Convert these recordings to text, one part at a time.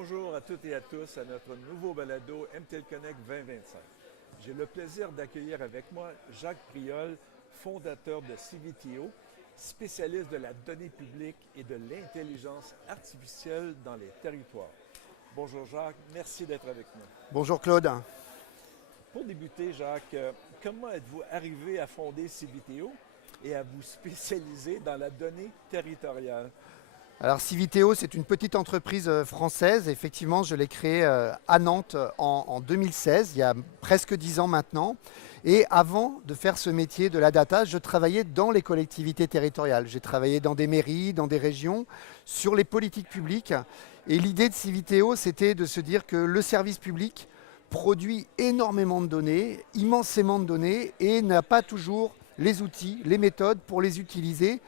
Bonjour à toutes et à tous à notre nouveau balado MTL Connect 2025. J'ai le plaisir d'accueillir avec moi Jacques Priol, fondateur de CVTO, spécialiste de la donnée publique et de l'intelligence artificielle dans les territoires. Bonjour Jacques, merci d'être avec nous. Bonjour Claude. Pour débuter Jacques, comment êtes-vous arrivé à fonder CVTO et à vous spécialiser dans la donnée territoriale? Alors Civiteo, c'est une petite entreprise française. Effectivement, je l'ai créée à Nantes en 2016, il y a presque 10 ans maintenant. Et avant de faire ce métier de la data, je travaillais dans les collectivités territoriales. J'ai travaillé dans des mairies, dans des régions, sur les politiques publiques. Et l'idée de Civiteo, c'était de se dire que le service public produit énormément de données, immensément de données, et n'a pas toujours les outils, les méthodes pour les utiliser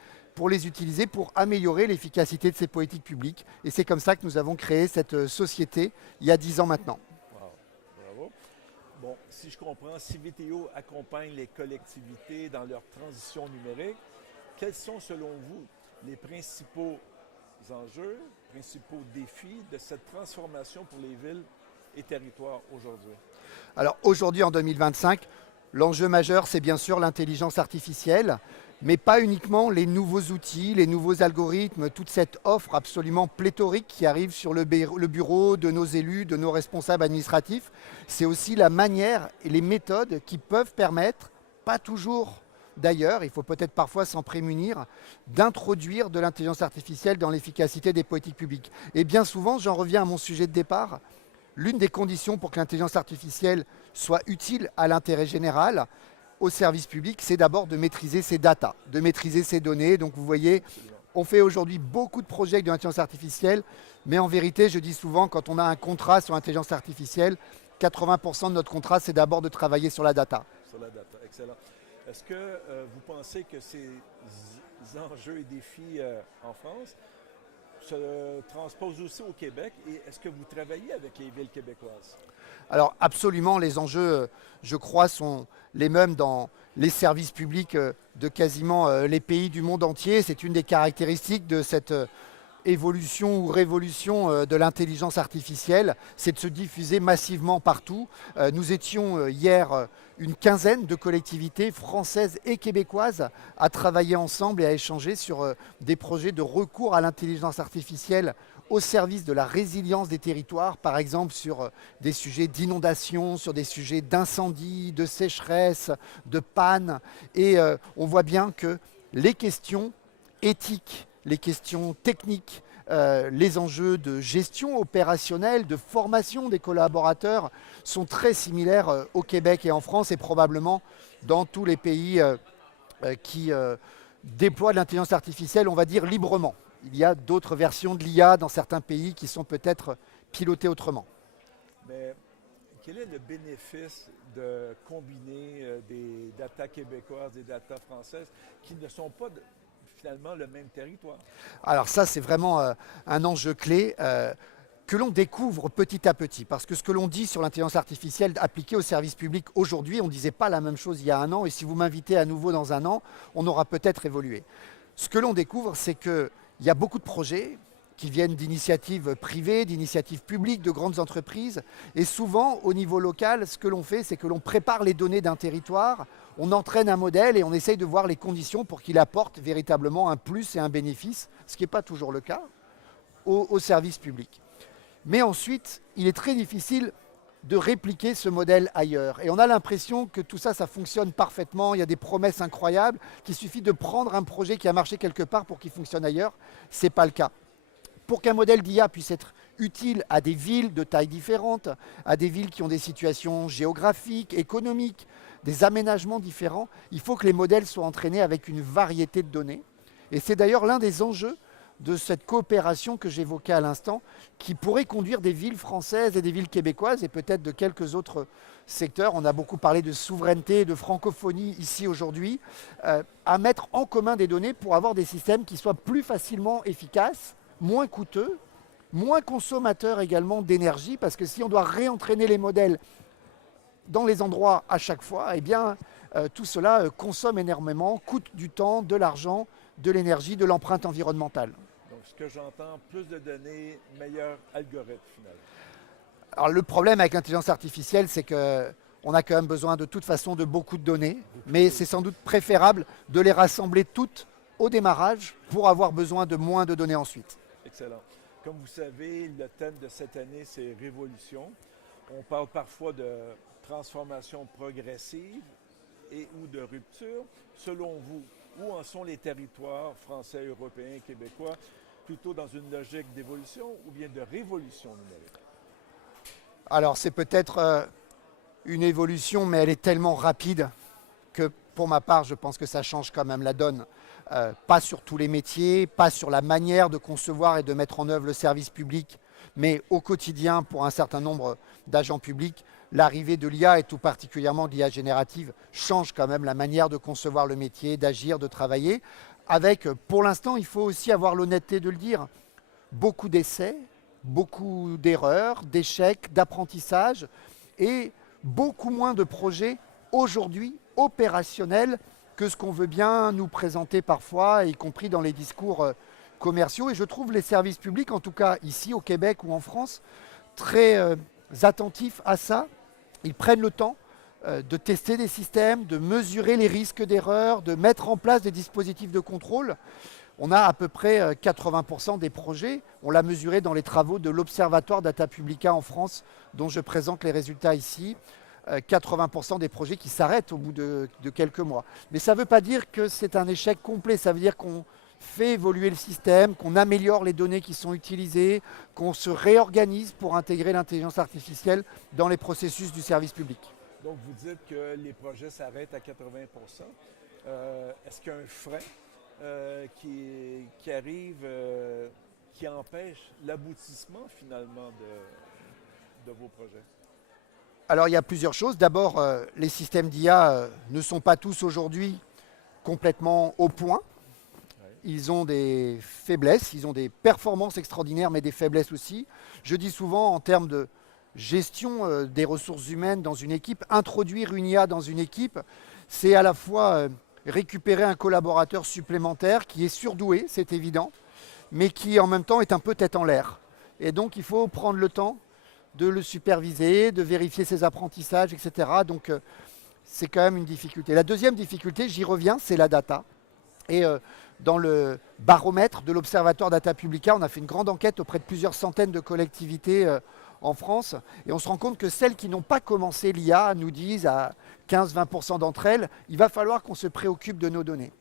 pour améliorer l'efficacité de ces politiques publiques. Et c'est comme ça que nous avons créé cette société il y a 10 ans maintenant. Wow, bravo. Bon, si je comprends, CVTO accompagne les collectivités dans leur transition numérique. Quels sont, selon vous, les principaux enjeux, principaux défis de cette transformation pour les villes et territoires aujourd'hui? Alors aujourd'hui, en 2025, l'enjeu majeur, c'est bien sûr l'intelligence artificielle, mais pas uniquement les nouveaux outils, les nouveaux algorithmes, toute cette offre absolument pléthorique qui arrive sur le bureau de nos élus, de nos responsables administratifs. C'est aussi la manière et les méthodes qui peuvent permettre, pas toujours d'ailleurs, il faut peut-être parfois s'en prémunir, d'introduire de l'intelligence artificielle dans l'efficacité des politiques publiques. Et bien souvent, j'en reviens à mon sujet de départ, l'une des conditions pour que l'intelligence artificielle soit utile à l'intérêt général, au service public, c'est d'abord de maîtriser ses data, de maîtriser ses données. Donc vous voyez, on fait aujourd'hui beaucoup de projets avec de l'intelligence artificielle, mais en vérité, je dis souvent, quand on a un contrat sur l'intelligence artificielle, 80% de notre contrat, c'est d'abord de travailler sur la data. Sur la data, excellent. Est-ce que vous pensez que ces enjeux et défis en France se transposent aussi au Québec et est-ce que vous travaillez avec les villes québécoises? Alors absolument, les enjeux, je crois, sont les mêmes dans les services publics de quasiment les pays du monde entier. C'est une des caractéristiques de cette évolution ou révolution de l'intelligence artificielle, c'est de se diffuser massivement partout. Nous étions hier une quinzaine de collectivités françaises et québécoises à travailler ensemble et à échanger sur des projets de recours à l'intelligence artificielle au service de la résilience des territoires, par exemple sur des sujets d'inondation, sur des sujets d'incendie, de sécheresse, de panne. Et on voit bien que les questions éthiques, les questions techniques, les enjeux de gestion opérationnelle, de formation des collaborateurs sont très similaires au Québec et en France et probablement dans tous les pays qui déploient de l'intelligence artificielle, on va dire librement. Il y a d'autres versions de l'IA dans certains pays qui sont peut-être pilotées autrement. Mais quel est le bénéfice de combiner des datas québécoises et des datas françaises qui ne sont pas finalement le même territoire? Alors ça, c'est vraiment un enjeu clé que l'on découvre petit à petit. Parce que ce que l'on dit sur l'intelligence artificielle appliquée au service public aujourd'hui, on ne disait pas la même chose il y a un an. Et si vous m'invitez à nouveau dans un an, on aura peut-être évolué. Ce que l'on découvre, c'est qu'il y a beaucoup de projets qui viennent d'initiatives privées, d'initiatives publiques, de grandes entreprises. Et souvent, au niveau local, ce que l'on fait, c'est que l'on prépare les données d'un territoire, on entraîne un modèle et on essaye de voir les conditions pour qu'il apporte véritablement un plus et un bénéfice, ce qui n'est pas toujours le cas, au service public. Mais ensuite, il est très difficile de répliquer ce modèle ailleurs. Et on a l'impression que tout ça, ça fonctionne parfaitement, il y a des promesses incroyables, qu'il suffit de prendre un projet qui a marché quelque part pour qu'il fonctionne ailleurs. Ce n'est pas le cas. Pour qu'un modèle d'IA puisse être utile à des villes de tailles différentes, à des villes qui ont des situations géographiques, économiques, des aménagements différents, il faut que les modèles soient entraînés avec une variété de données. Et c'est d'ailleurs l'un des enjeux de cette coopération que j'évoquais à l'instant, qui pourrait conduire des villes françaises et des villes québécoises et peut-être de quelques autres secteurs, on a beaucoup parlé de souveraineté, de francophonie ici aujourd'hui, à mettre en commun des données pour avoir des systèmes qui soient plus facilement efficaces, moins coûteux, moins consommateurs également d'énergie, parce que si on doit réentraîner les modèles dans les endroits à chaque fois, eh bien, tout cela consomme énormément, coûte du temps, de l'argent, de l'énergie, de l'empreinte environnementale. Donc ce que j'entends, plus de données, meilleur algorithme finalement. Alors le problème avec l'intelligence artificielle, c'est qu'on a quand même besoin de toute façon de beaucoup de données, mais c'est sans doute préférable de les rassembler toutes au démarrage pour avoir besoin de moins de données ensuite. Excellent. Comme vous savez, le thème de cette année, c'est révolution. On parle parfois de transformation progressive et ou de rupture. Selon vous, où en sont les territoires français, européens, québécois, plutôt dans une logique d'évolution ou bien de révolution numérique? Alors c'est peut-être une évolution, mais elle est tellement rapide que pour ma part, je pense que ça change quand même la donne. Pas sur tous les métiers, pas sur la manière de concevoir et de mettre en œuvre le service public, mais au quotidien, pour un certain nombre d'agents publics, l'arrivée de l'IA et tout particulièrement de l'IA générative change quand même la manière de concevoir le métier, d'agir, de travailler. Avec, pour l'instant, il faut aussi avoir l'honnêteté de le dire, beaucoup d'essais, beaucoup d'erreurs, d'échecs, d'apprentissage et beaucoup moins de projets aujourd'hui opérationnels que ce qu'on veut bien nous présenter parfois, y compris dans les discours commerciaux. Et je trouve les services publics, en tout cas ici au Québec ou en France, très attentifs à ça. Ils prennent le temps de tester des systèmes, de mesurer les risques d'erreur, de mettre en place des dispositifs de contrôle. On a à peu près 80% des projets, on l'a mesuré dans les travaux de l'Observatoire Data Publica en France, dont je présente les résultats ici. 80% des projets qui s'arrêtent au bout de quelques mois. Mais ça ne veut pas dire que c'est un échec complet, ça veut dire qu'on fait évoluer le système, qu'on améliore les données qui sont utilisées, qu'on se réorganise pour intégrer l'intelligence artificielle dans les processus du service public. Donc, vous dites que les projets s'arrêtent à 80%. Est-ce qu'il y a un frein qui arrive, qui empêche l'aboutissement finalement de vos projets? Alors, il y a plusieurs choses. D'abord, les systèmes d'IA ne sont pas tous aujourd'hui complètement au point. Ils ont des faiblesses, ils ont des performances extraordinaires, mais des faiblesses aussi. Je dis souvent, en termes de gestion des ressources humaines dans une équipe, introduire une IA dans une équipe, c'est à la fois récupérer un collaborateur supplémentaire qui est surdoué, c'est évident, mais qui en même temps est un peu tête en l'air. Et donc, il faut prendre le temps de le superviser, de vérifier ses apprentissages, etc. Donc, c'est quand même une difficulté. La deuxième difficulté, j'y reviens, c'est la data. Et dans le baromètre de l'Observatoire Data Publica, on a fait une grande enquête auprès de plusieurs centaines de collectivités en France. Et on se rend compte que celles qui n'ont pas commencé l'IA nous disent à 15-20% d'entre elles, il va falloir qu'on se préoccupe de nos données.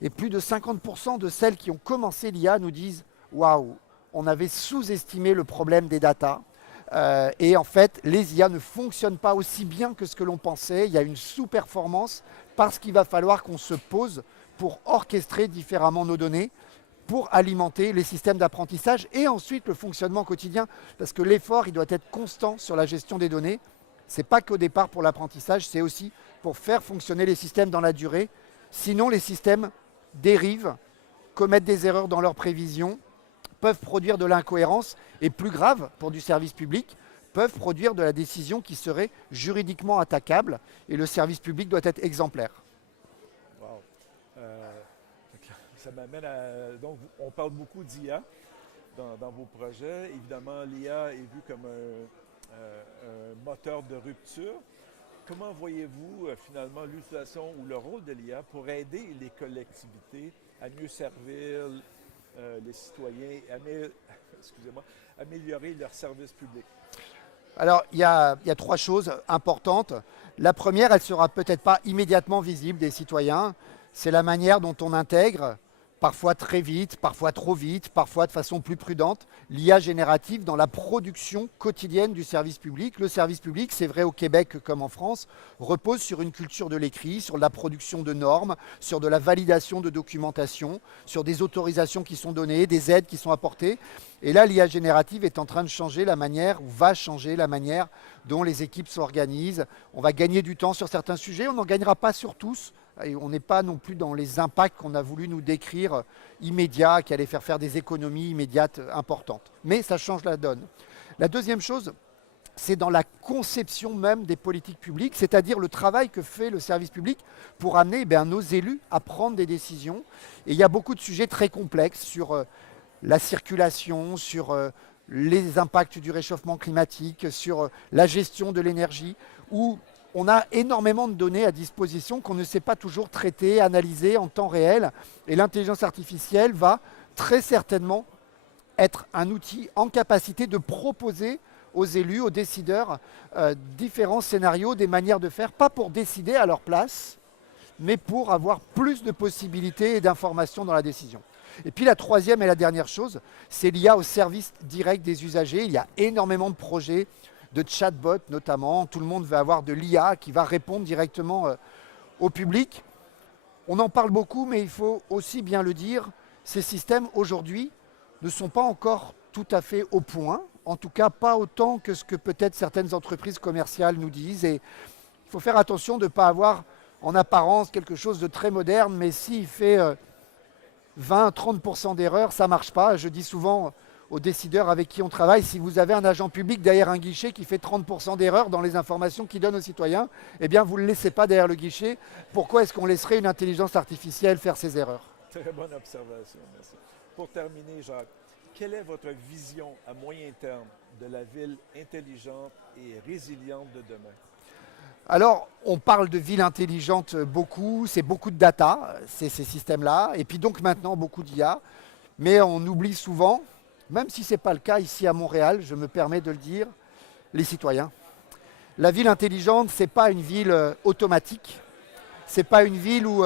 Et plus de 50% de celles qui ont commencé l'IA nous disent, waouh, on avait sous-estimé le problème des datas. Et en fait, les IA ne fonctionnent pas aussi bien que ce que l'on pensait. Il y a une sous-performance parce qu'il va falloir qu'on se pose pour orchestrer différemment nos données, pour alimenter les systèmes d'apprentissage et ensuite le fonctionnement quotidien. Parce que l'effort, il doit être constant sur la gestion des données. Ce n'est pas qu'au départ pour l'apprentissage, c'est aussi pour faire fonctionner les systèmes dans la durée. Sinon, les systèmes dérivent, commettent des erreurs dans leurs prévisions, peuvent produire de l'incohérence et, plus grave pour du service public, peuvent produire de la décision qui serait juridiquement attaquable et le service public doit être exemplaire. Wow. Ça m'amène à... Donc, on parle beaucoup d'IA dans vos projets. Évidemment, l'IA est vue comme un moteur de rupture. Comment voyez-vous finalement l'utilisation ou le rôle de l'IA pour aider les collectivités à mieux servir les citoyens, améliorer leur service public? Alors, il y a trois choses importantes. La première, elle ne sera peut-être pas immédiatement visible des citoyens. C'est la manière dont on intègre, parfois très vite, parfois trop vite, parfois de façon plus prudente, l'IA générative dans la production quotidienne du service public. Le service public, c'est vrai au Québec comme en France, repose sur une culture de l'écrit, sur la production de normes, sur de la validation de documentation, sur des autorisations qui sont données, des aides qui sont apportées. Et là, l'IA générative est en train de changer la manière, ou va changer la manière dont les équipes s'organisent. On va gagner du temps sur certains sujets, on n'en gagnera pas sur tous. Et on n'est pas non plus dans les impacts qu'on a voulu nous décrire immédiats, qui allaient faire des économies immédiates importantes. Mais ça change la donne. La deuxième chose, c'est dans la conception même des politiques publiques, c'est-à-dire le travail que fait le service public pour amener nos élus à prendre des décisions. Et il y a beaucoup de sujets très complexes sur la circulation, sur les impacts du réchauffement climatique, sur la gestion de l'énergie, où on a énormément de données à disposition qu'on ne sait pas toujours traiter, analyser en temps réel. Et l'intelligence artificielle va très certainement être un outil en capacité de proposer aux élus, aux décideurs, différents scénarios, des manières de faire, pas pour décider à leur place, mais pour avoir plus de possibilités et d'informations dans la décision. Et puis la troisième et la dernière chose, c'est l'IA au service direct des usagers. Il y a énormément de projets, de chatbots notamment. Tout le monde veut avoir de l'IA qui va répondre directement au public. On en parle beaucoup, mais il faut aussi bien le dire, ces systèmes aujourd'hui ne sont pas encore tout à fait au point, en tout cas pas autant que ce que peut-être certaines entreprises commerciales nous disent. Et il faut faire attention de ne pas avoir en apparence quelque chose de très moderne, mais s'il fait 20-30% d'erreurs, ça ne marche pas. Je dis souvent aux décideurs avec qui on travaille, si vous avez un agent public derrière un guichet qui fait 30% d'erreurs dans les informations qu'il donne aux citoyens, eh bien vous ne le laissez pas derrière le guichet. Pourquoi est-ce qu'on laisserait une intelligence artificielle faire ces erreurs? Très bonne observation, merci. Pour terminer, Jacques, quelle est votre vision à moyen terme de la ville intelligente et résiliente de demain? Alors, on parle de ville intelligente beaucoup, c'est beaucoup de data, c'est ces systèmes-là, et puis donc maintenant beaucoup d'IA, mais on oublie souvent, même si ce n'est pas le cas ici à Montréal, je me permets de le dire, les citoyens. La ville intelligente, ce n'est pas une ville automatique, ce n'est pas une ville où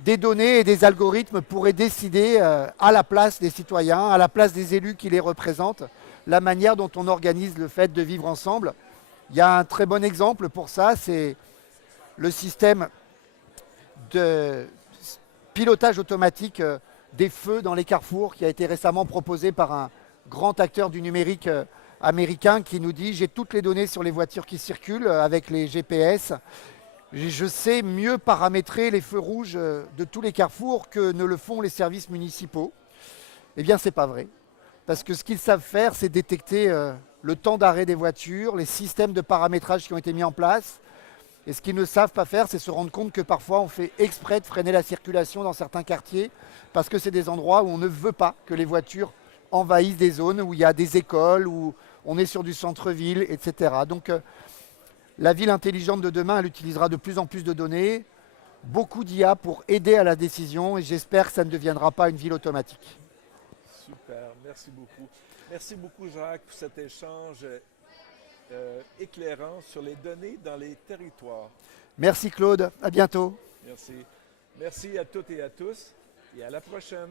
des données et des algorithmes pourraient décider à la place des citoyens, à la place des élus qui les représentent, la manière dont on organise le fait de vivre ensemble. Il y a un très bon exemple pour ça, c'est le système de pilotage automatique des feux dans les carrefours qui a été récemment proposé par un grand acteur du numérique américain qui nous dit « j'ai toutes les données sur les voitures qui circulent avec les GPS, je sais mieux paramétrer les feux rouges de tous les carrefours que ne le font les services municipaux ». Eh bien, ce n'est pas vrai. Parce que ce qu'ils savent faire, c'est détecter le temps d'arrêt des voitures, les systèmes de paramétrage qui ont été mis en place. Et ce qu'ils ne savent pas faire, c'est se rendre compte que parfois on fait exprès de freiner la circulation dans certains quartiers parce que c'est des endroits où on ne veut pas que les voitures envahissent des zones où il y a des écoles, où on est sur du centre-ville, etc. Donc la ville intelligente de demain, elle utilisera de plus en plus de données, beaucoup d'IA pour aider à la décision et j'espère que ça ne deviendra pas une ville automatique. Super, merci beaucoup. Merci beaucoup, Jacques, pour cet échange éclairant sur les données dans les territoires. Merci Claude, à bientôt. Merci. Merci à toutes et à tous et à la prochaine.